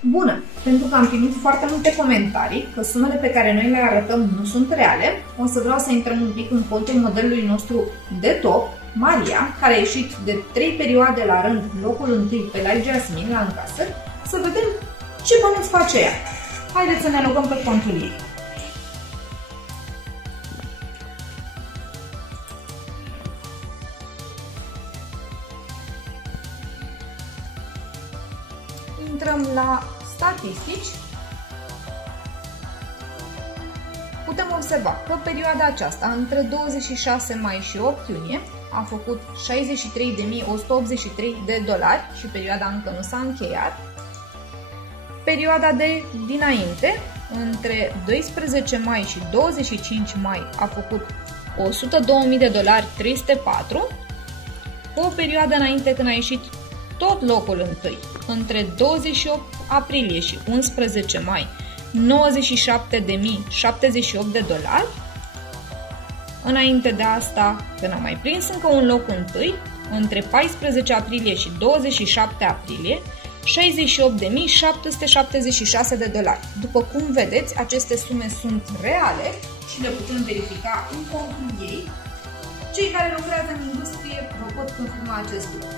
Bună! Pentru că am primit foarte multe comentarii că sumele pe care noi le arătăm nu sunt reale, o să vreau să intrăm un pic în contul modelului nostru de top, Maria, care a ieșit de 3 perioade la rând locul întâi pe Like Jasmine la încasări, să vedem ce bănuț face ea. Haideți să ne logăm pe contul ei. Intrăm la statistici. Putem observa că perioada aceasta, între 26 mai și 8 iunie, a făcut $63.183 și perioada încă nu s-a încheiat. Perioada de dinainte, între 12 mai și 25 mai, a făcut $102.304. O perioadă înainte, când a ieșit tot locul întâi, între 28 aprilie și 11 mai, $97.078. Înainte de asta, când am mai prins încă un loc întâi, între 14 aprilie și 27 aprilie, $68.776. După cum vedeți, aceste sume sunt reale și le putem verifica în contul ei. Cei care lucrează în industrie vă pot confirma acest lucru.